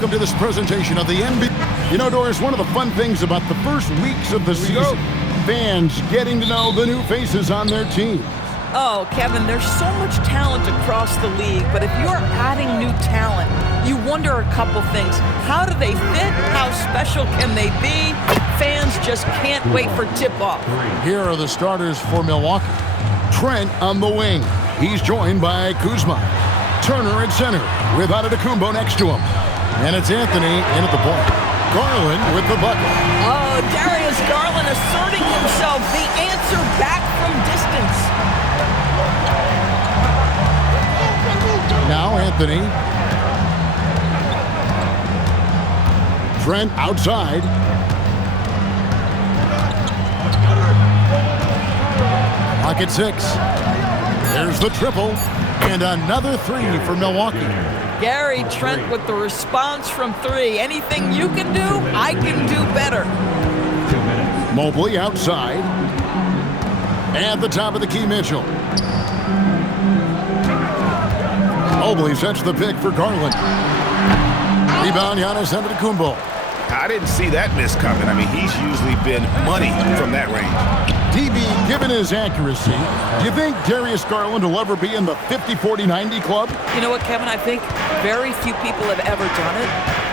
Welcome to this presentation of the NBA. You know, Doris, one of the fun things about the first weeks of the season, fans getting to know the new faces on their team. Oh, Kevin, there's so much talent across the league, but if you're adding new talent, you wonder a couple things. How do they fit? How special can they be? Fans just can't wait for tip-off. Here are the starters for Milwaukee. Trent on the wing. He's joined by Kuzma. Turner at center with Antetokounmpo next to him. And it's Anthony in at the point. Garland with the bucket. Oh, Darius Garland asserting himself, the answer back from distance. Now Anthony. Trent outside. Pocket 6. There's the triple. And another three for Milwaukee. Gary Trent with the response from three. Anything you can do, I can do better. Mobley outside. At the top of the key, Mitchell. Mobley sets the pick for Garland. Rebound, Giannis Antetokounmpo. I didn't see that miss coming. I mean, he's usually been money from that range. DB, given his accuracy, do you think Darius Garland will ever be in the 50-40-90 club? You know what, Kevin? I think very few people have ever done it.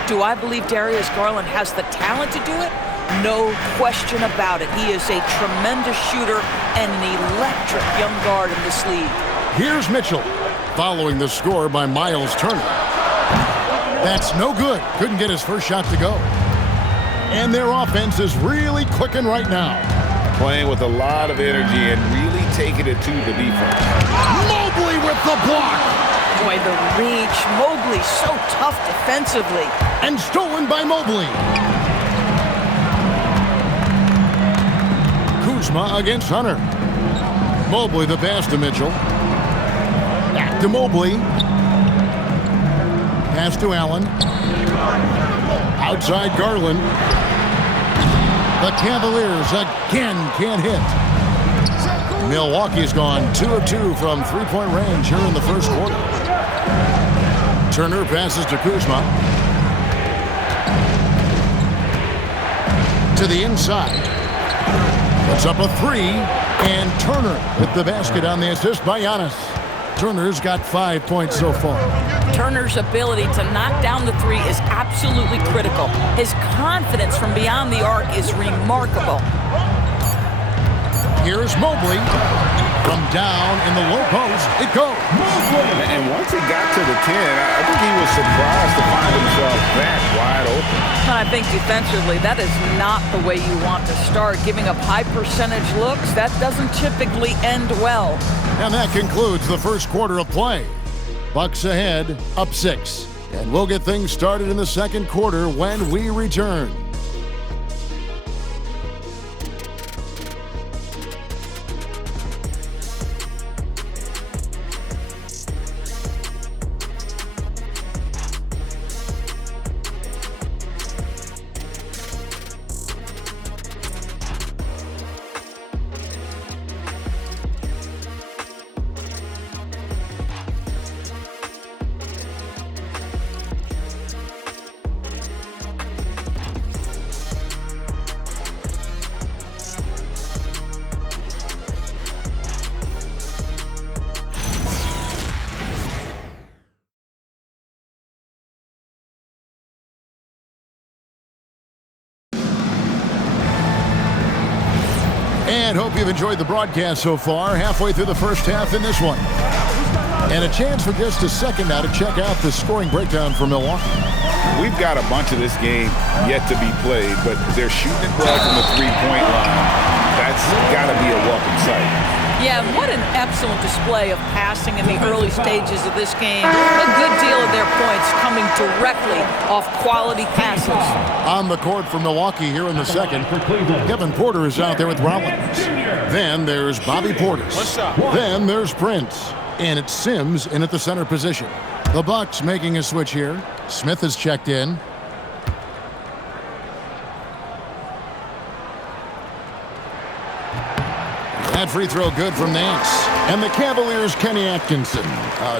Do I believe Darius Garland has the talent to do it? No question about it. He is a tremendous shooter and an electric young guard in this league. Here's Mitchell, following the score by Miles Turner. That's no good. Couldn't get his first shot to go. And their offense is really clicking right now. Playing with a lot of energy and really taking it to the defense. Mobley with the block. Boy, the reach. Mobley so tough defensively. And stolen by Mobley. Kuzma against Hunter. Mobley the pass to Mitchell. Back to Mobley. Pass to Allen. Outside Garland. The Cavaliers again can't hit. Milwaukee's gone 2 of 2 from three-point range here in the first quarter. Turner passes to Kuzma. To the inside. Puts up a three. And Turner with the basket on the assist by Giannis. Turner's got 5 points so far. Turner's ability to knock down the three is absolutely critical. His confidence from beyond the arc is remarkable. Here's Mobley. From down in the low post, it goes. And once he got to the 10, I think he was surprised to find himself that wide open. And I think defensively, that is not the way you want to start. Giving up high percentage looks, that doesn't typically end well. And that concludes the first quarter of play. Bucks ahead, up 6. And we'll get things started in the second quarter when we return. And hope you've enjoyed the broadcast so far, halfway through the first half in this one. And a chance for just a second now to check out the scoring breakdown for Milwaukee. We've got a bunch of this game yet to be played, but they're shooting it well from the three-point line. That's got to be a welcome sight. Yeah, what an excellent display of passing in the early stages of this game. A good deal of their points coming directly off quality passes. On the court for Milwaukee here in the second, Kevin Porter is out there with Rollins. Then there's Bobby Portis. Then there's Prince. And it's Sims in at the center position. The Bucks making a switch here. Smith has checked in. That free throw good from Nance. And the Cavaliers' Kenny Atkinson.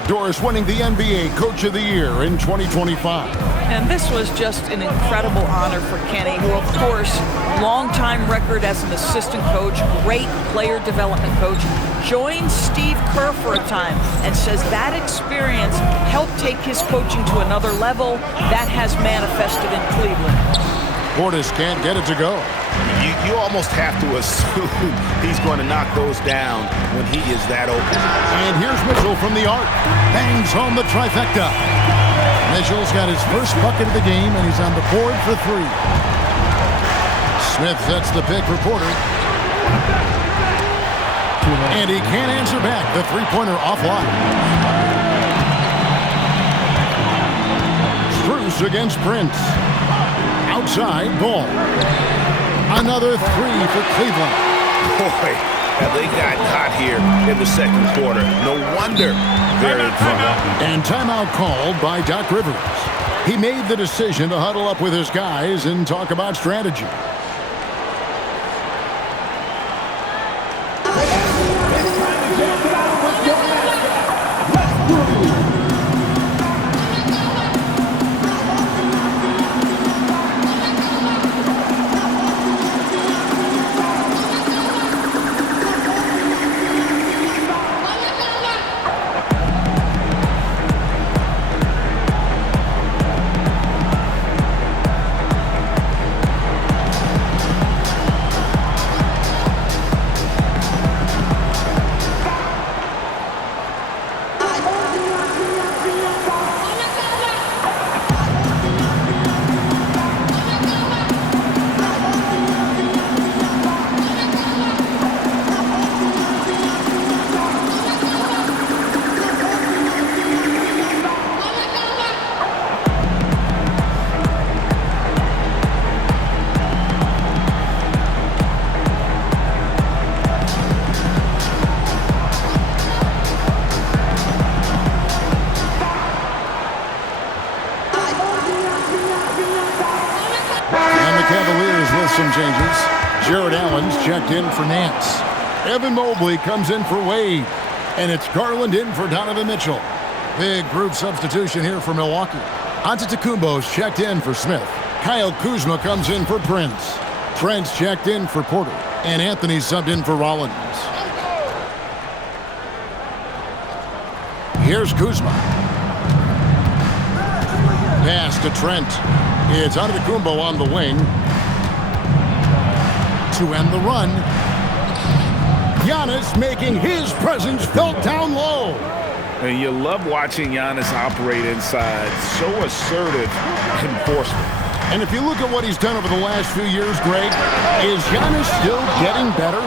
Doris winning the NBA Coach of the Year in 2025. And this was just an incredible honor for Kenny, who, of course, long-time record as an assistant coach, great player development coach, joined Steve Kerr for a time and says that experience helped take his coaching to another level. That has manifested in Cleveland. Portis can't get it to go. You almost have to assume he's going to knock those down when he is that open. And here's Mitchell from the arc. Bangs home the trifecta. Mitchell's got his first bucket of the game, and he's on the board for 3. Smith sets the pick for Porter. And he can't answer back. The three-pointer offline. Strus against Prince. Outside, ball. Another 3 for Cleveland. Boy, have they gotten hot here in the second quarter. No wonder they're in front. And timeout called by Doc Rivers. He made the decision to huddle up with his guys and talk about strategy. Cavaliers with some changes. Jared Allen's checked in for Nance. Evan Mobley comes in for Wade. And it's Garland in for Donovan Mitchell. Big group substitution here for Milwaukee. Antetokounmpo's checked in for Smith. Kyle Kuzma comes in for Prince. Trent's checked in for Porter. And Anthony subbed in for Rollins. Here's Kuzma. Pass to Trent. It's Antetokounmpo on the wing. To end the run. Giannis making his presence felt down low. And you love watching Giannis operate inside. So assertive enforcement. And if you look at what he's done over the last few years, Greg, is Giannis still getting better?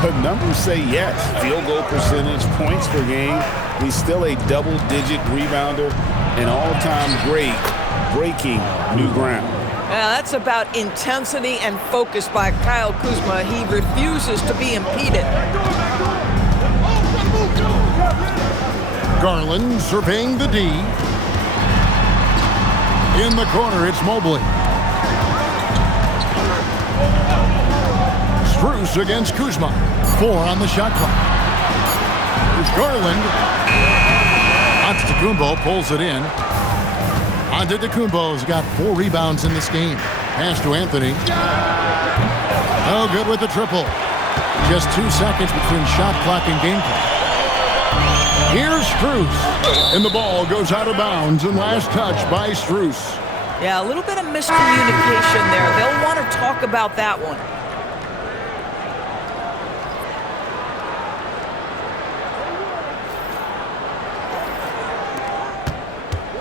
The numbers say yes. Field goal percentage, points per game. He's still a double-digit rebounder, an all-time great, breaking new ground. Yeah, that's about intensity and focus by Kyle Kuzma. He refuses to be impeded. Garland surveying the D. In the corner, it's Mobley. Strus against Kuzma. 4 on the shot clock. Here's Garland. Antetokounmpo pulls it in. Antetokounmpo's got 4 rebounds in this game. Pass to Anthony. Oh, good with the triple. Just 2 seconds between shot clock and game clock. Here's Strus. And the ball goes out of bounds, and last touch by Strus. Yeah, a little bit of miscommunication there. They'll want to talk about that one.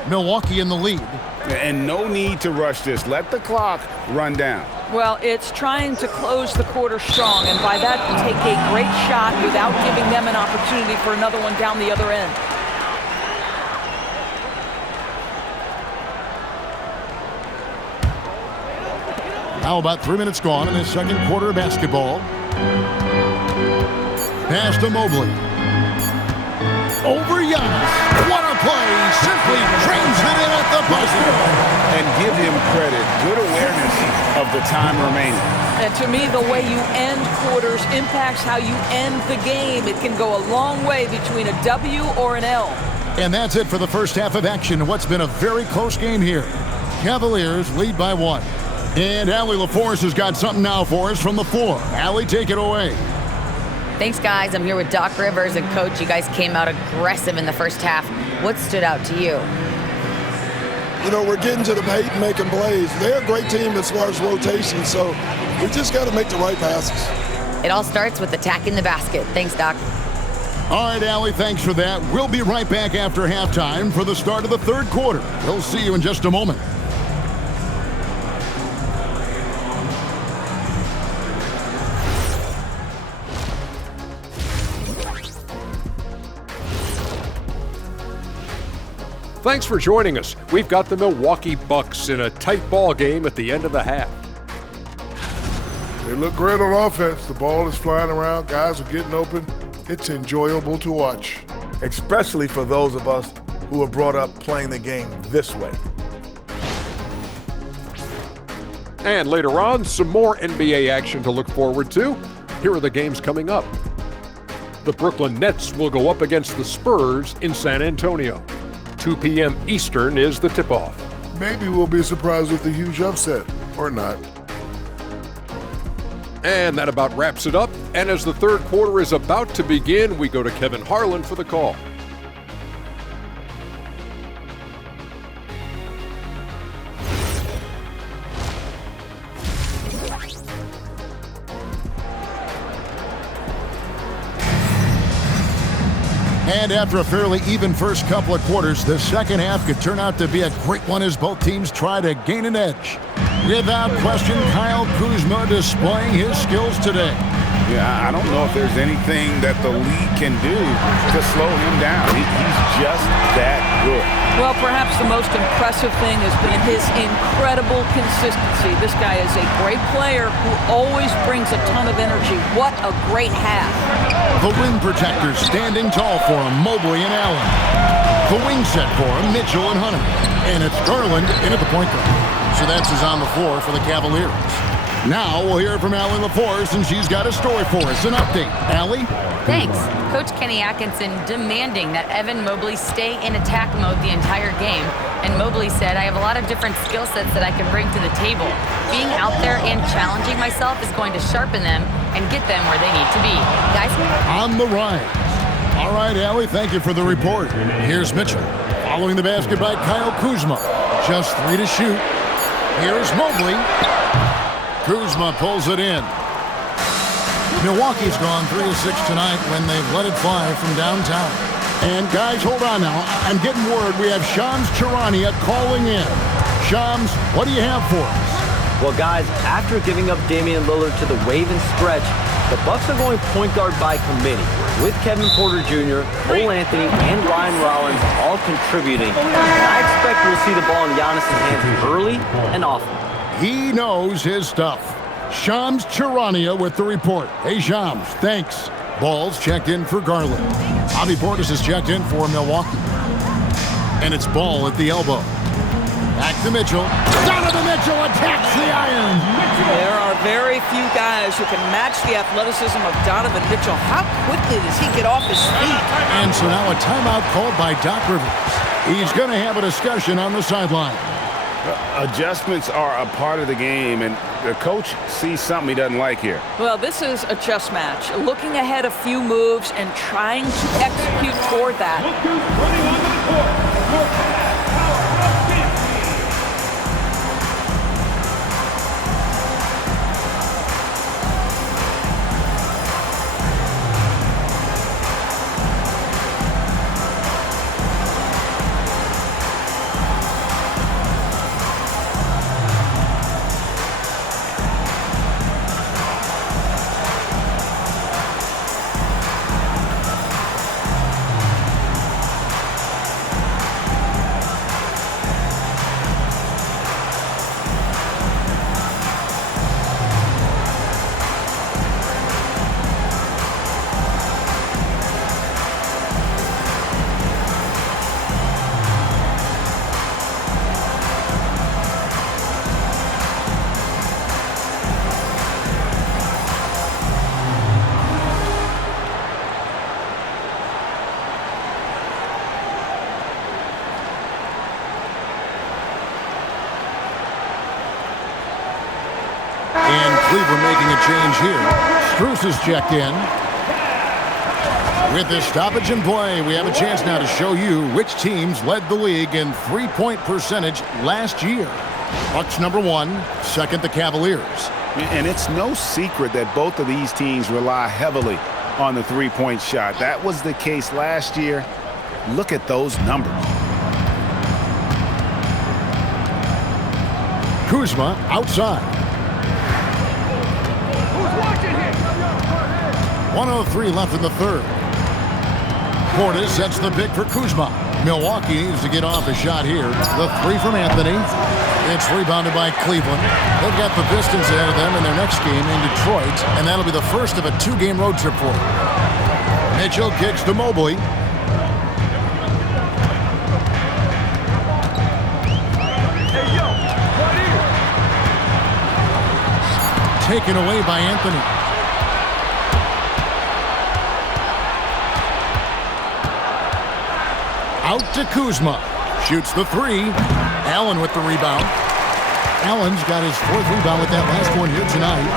Milwaukee in the lead. And no need to rush this. Let the clock run down. Well, it's trying to close the quarter strong, and by that, take a great shot without giving them an opportunity for another one down the other end. Now about 3 minutes gone in the second quarter of basketball. Pass to Mobley. Over Giannis. What a play. Simply trains it in at the buzzer. And give him credit. Good awareness of the time remaining. And to me, the way you end quarters impacts how you end the game. It can go a long way between a W or an L. And that's it for the first half of action. What's been a very close game here. Cavaliers lead by 1. And Allie LaForce has got something now for us from the floor. Allie, take it away. Thanks, guys. I'm here with Doc Rivers. And, Coach, you guys came out aggressive in the first half. What stood out to you? You know, we're getting to the paint and making plays. They're a great team as far as rotation, so we just got to make the right passes. It all starts with attacking the basket. Thanks, Doc. All right, Allie, thanks for that. We'll be right back after halftime for the start of the third quarter. We'll see you in just a moment. Thanks for joining us. We've got the Milwaukee Bucks in a tight ball game at the end of the half. They look great on offense. The ball is flying around. Guys are getting open. It's enjoyable to watch. Especially for those of us who are brought up playing the game this way. And later on, some more NBA action to look forward to. Here are the games coming up. The Brooklyn Nets will go up against the Spurs in San Antonio. 2 p.m. Eastern is the tip-off. Maybe we'll be surprised with a huge upset, or not. And that about wraps it up. And as the third quarter is about to begin, we go to Kevin Harlan for the call. And after a fairly even first couple of quarters, the second half could turn out to be a great one as both teams try to gain an edge. Without question, Kyle Kuzma displaying his skills today. Yeah, I don't know if there's anything that the league can do to slow him down. He's just that good. Well, perhaps the most impressive thing has been his incredible consistency. This guy is a great player who always brings a ton of energy. What a great half. The rim protectors standing tall for him, Mobley and Allen. The wing set for him, Mitchell and Hunter. And it's Garland in at the point guard. So that's his on the floor for the Cavaliers. Now we'll hear from Allie LaForce, and she's got a story for us. An update. Allie? Thanks. Coach Kenny Atkinson demanding that Evan Mobley stay in attack mode the entire game. And Mobley said, I have a lot of different skill sets that I can bring to the table. Being out there and challenging myself is going to sharpen them and get them where they need to be. Guys? On the rise. All right, Allie, thank you for the report. Here's Mitchell. Following the basket by Kyle Kuzma. Just 3 to shoot. Here's Mobley. Kuzma pulls it in. Milwaukee's gone 3 of 6 tonight when they've let it fly from downtown. And guys, hold on now. I'm getting word we have Shams Charania calling in. Shams, what do you have for us? Well, guys, after giving up Damian Lillard to the wave and stretch, the Bucks are going point guard by committee, with Kevin Porter Jr., Cole Anthony, and Ryan Rollins all contributing. And I expect we'll see the ball in Giannis' hands early and often. He knows his stuff. Shams Charania with the report. Hey, Shams, thanks. Ball's checked in for Garland. Bobby Portis is checked in for Milwaukee. And it's Ball at the elbow. Back to Mitchell. Donovan Mitchell attacks the iron. There are very few guys who can match the athleticism of Donovan Mitchell. How quickly does he get off his feet? And so now a timeout called by Doc Rivers. He's going to have a discussion on the sideline. Adjustments are a part of the game, and the coach sees something he doesn't like here. Well, this is a chess match. Looking ahead a few moves and trying to execute toward that. Cleveland making a change here. Strus is checked in. With this stoppage in play, we have a chance now to show you which teams led the league in three-point percentage last year. Bucks number 1, second the Cavaliers. And it's no secret that both of these teams rely heavily on the three-point shot. That was the case last year. Look at those numbers. Kuzma outside. 1:03 left in the third. Portis sets the pick for Kuzma. Milwaukee needs to get off a shot here. The three from Anthony. It's rebounded by Cleveland. They've got the Pistons ahead of them in their next game in Detroit, and that'll be the first of a 2-game road trip for them. Mitchell kicks to Mobley. Taken away by Anthony. Out to Kuzma. Shoots the three. Allen with the rebound. Allen's got his 4th rebound with that last one here tonight.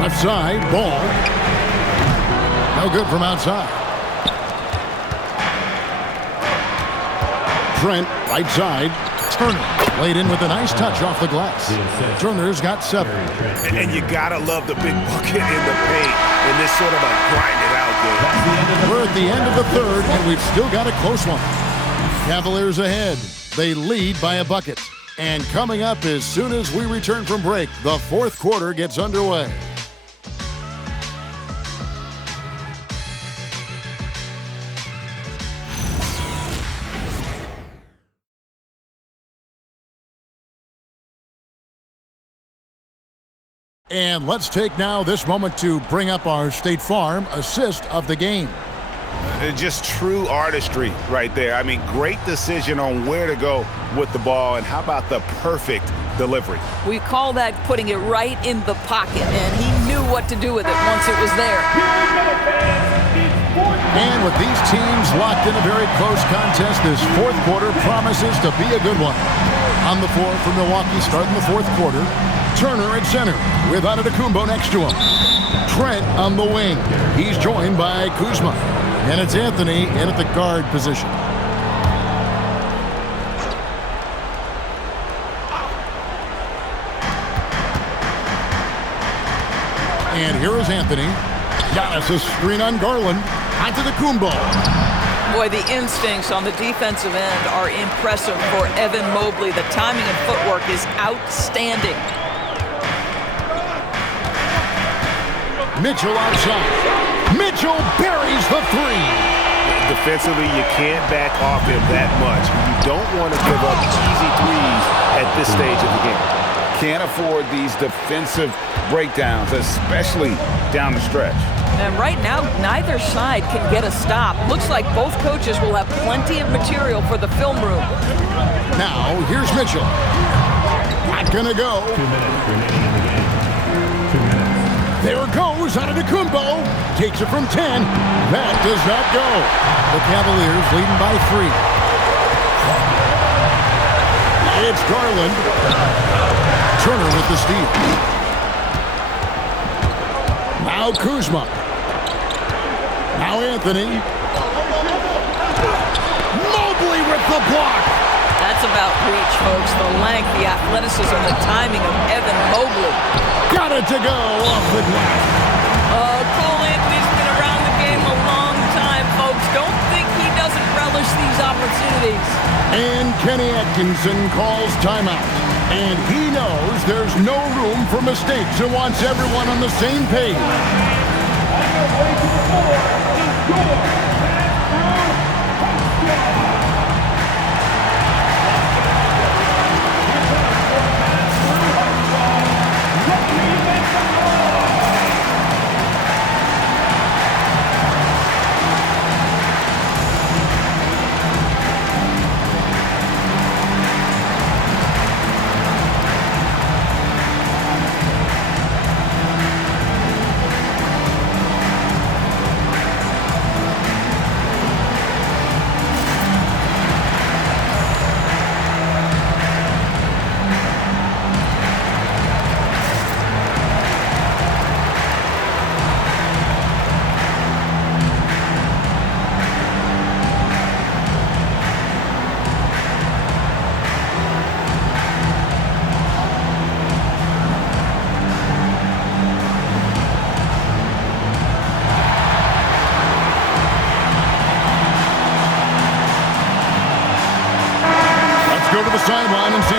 Left side, Ball. No good from outside. Trent, right side. Turner laid in with a nice touch off the glass. Turner's got 7. And you gotta love the big bucket in the paint in this sort of a grind it out game. We're at the end of the third, and we've still got a close one. Cavaliers ahead. They lead by a bucket. And coming up as soon as we return from break, the 4th quarter gets underway. And let's take now this moment to bring up our State Farm assist of the game. Just true artistry right there. I mean, great decision on where to go with the ball, and how about the perfect delivery? We call that putting it right in the pocket, and he knew what to do with it once it was there. And with these teams locked in a very close contest, this 4th quarter promises to be a good one. On the floor for Milwaukee starting the 4th quarter, Turner at center with Antetokounmpo next to him. Trent on the wing. He's joined by Kuzma. And it's Anthony in at the guard position. And here is Anthony. Giannis' screen on Garland. Antetokounmpo. Boy, the instincts on the defensive end are impressive for Evan Mobley. The timing and footwork is outstanding. Mitchell outside. Mitchell buries the three. Defensively, you can't back off him that much. You don't want to give up easy threes at this stage of the game. Can't afford these defensive breakdowns, especially down the stretch. And right now, neither side can get a stop. Looks like both coaches will have plenty of material for the film room. Now, here's Mitchell. Not gonna go. 2 minutes remaining in the game. 2 minutes. There goes Antetokounmpo. Takes it from 10. That does not go. The Cavaliers leading by 3. It's Garland. Turner with the steal. Now Kuzma. Now Anthony. Mobley with the block. That's about reach, folks. The length, the athleticism, the timing of Evan Mobley. Got it to go off the glass. Cole Anthony's been around the game a long time, folks. Don't think he doesn't relish these opportunities. And Kenny Atkinson calls timeout. And he knows there's no room for mistakes and wants everyone on the same page.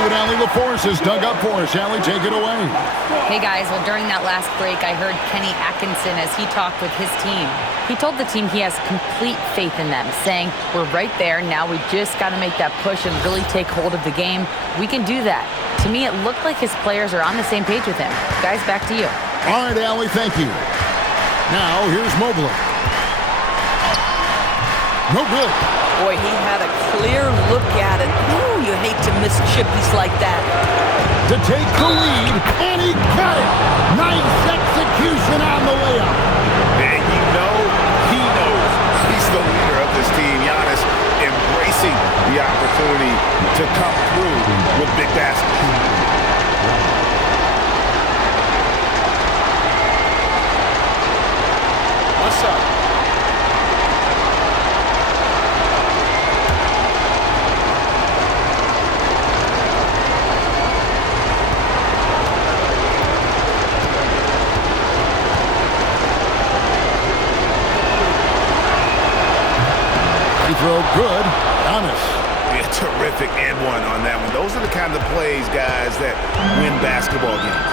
what Allie LaForce has dug up for us. Allie, take it away. Hey, guys. Well, during that last break, I heard Kenny Atkinson as he talked with his team. He told the team he has complete faith in them, saying, we're right there. Now we just got to make that push and really take hold of the game. We can do that. To me, it looked like his players are on the same page with him. Guys, back to you. All right, Allie, thank you. Now, here's Mobley. No good. Boy, he had a clear look at it. Ooh, you hate to miss chippies like that. To take the lead, and he got it. Nice execution on the layup. And you know, he knows he's the leader of this team. Giannis embracing the opportunity to come through with big baskets. What's up? Throw good. Giannis. Yeah, terrific and one on that one. Those are the kind of plays, guys, that win basketball games.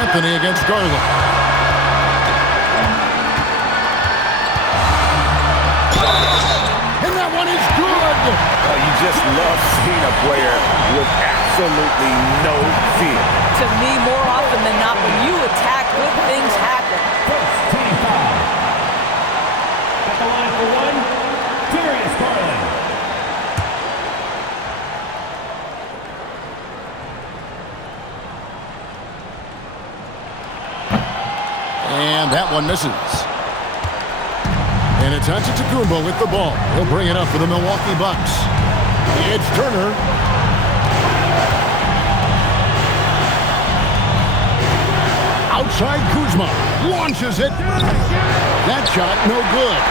Anthony against Garland. And that one is good. You just love seeing a player with absolutely no fear. To me, more often than not, when you attack, good things happen. At the line for one, Darius Garland. And that one misses. And it's Antetokounmpo with the ball. He'll bring it up for the Milwaukee Bucks. It's Turner. Outside Kuzma. Launches it. That shot, no good.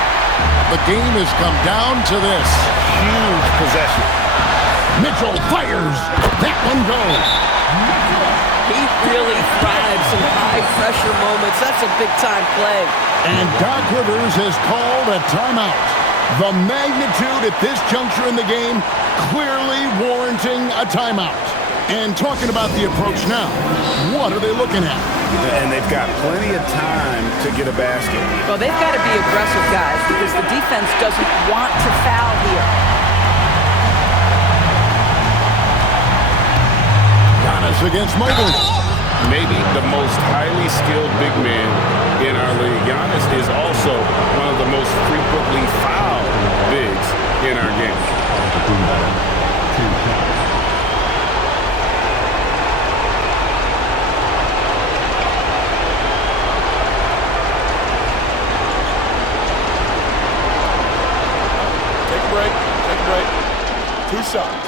The game has come down to this. Huge possession. Mitchell fires. That one goes. He really thrives in high-pressure moments. That's a big-time play. And Doc Rivers has called a timeout. The magnitude at this juncture in the game clearly warranting a timeout. And talking about the approach now, what are they looking at? And they've got plenty of time to get a basket. Well, they've got to be aggressive, guys, because the defense doesn't want to foul here. Giannis against Mobley. Maybe the most highly skilled big man in our league. Giannis is also one of the most frequently fouled bigs in our game. Take a break. 2 shots.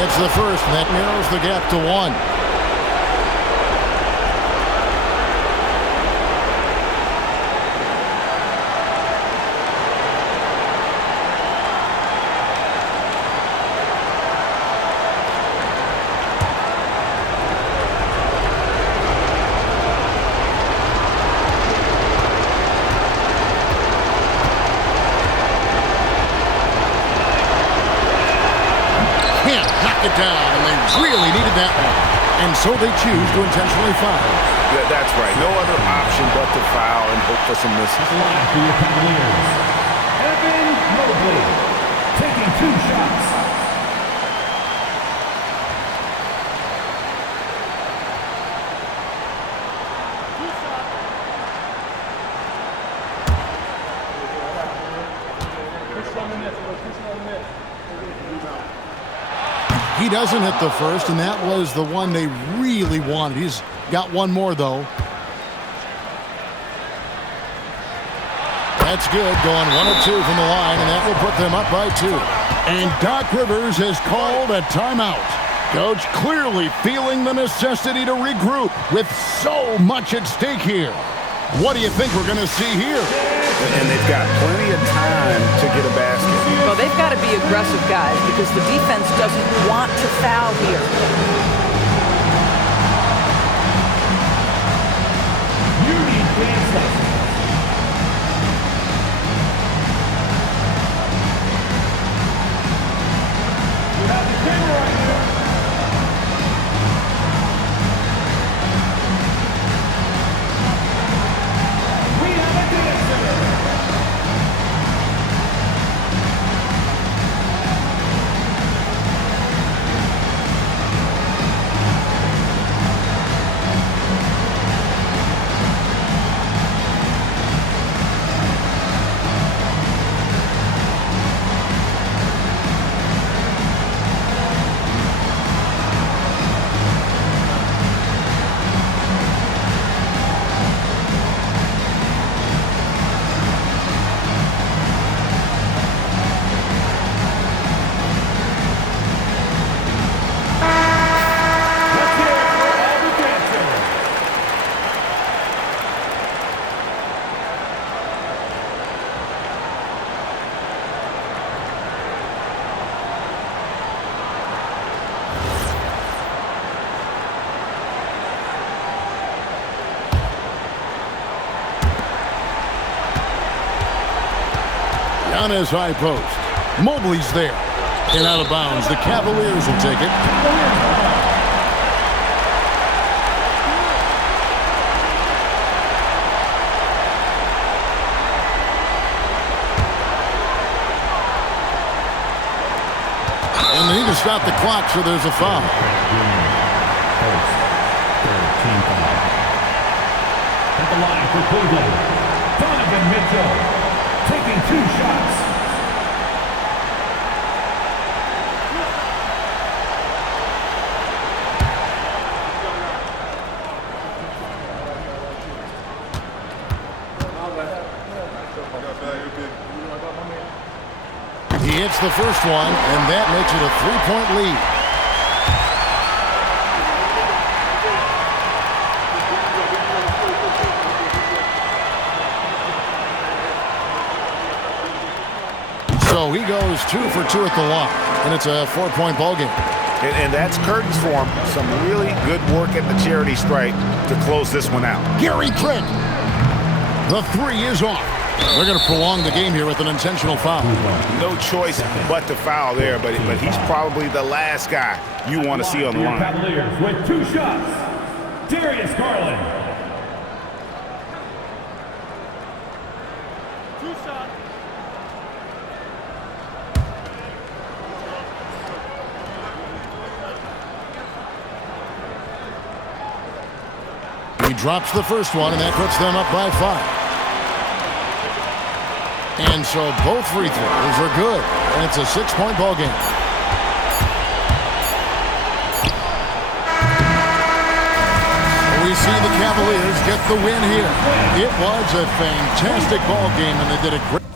It's the first, and that narrows the gap to 1. Down, and they really needed that one. And so they choose to intentionally foul. Yeah, that's right. No other option but to foul and hope for some misses. Line for your Cavaliers. Evan Mobley taking 2 shots. He doesn't hit the first, and that was the one they really wanted. He's got one more, though. That's good, going 1 of 2 from the line, and that will put them up by 2. And Doc Rivers has called a timeout. Coach clearly feeling the necessity to regroup with so much at stake here. What do you think we're going to see here? and they've got plenty of time to get a basket. Well, they've got to be aggressive, guys, because the defense doesn't want to foul here. You need dance lessons. You have the camera right here. We have a dancer. On his high post. Mobley's there. And out of bounds. The Cavaliers will take it. And they need to stop the clock, so there's a foul. At the line for Cleveland, Donovan Mitchell. Taking 2 shots. He hits the first one, and that makes it a 3-point lead. So he goes 2 for 2 at the line, and it's a 4-point ball game. And that's curtains for him. Some really good work at the charity stripe to close this one out. Gary Trent. The 3 is off. They're going to prolong the game here with an intentional foul. No choice but to foul there, but he's probably the last guy you want to see on the line. Cavaliers with 2 shots. Darius Garland. He drops the first one, and that puts them up by 5. And so both free throws are good, and it's a 6-point ball game. We see the Cavaliers get the win here. It was a fantastic ball game, and they did a great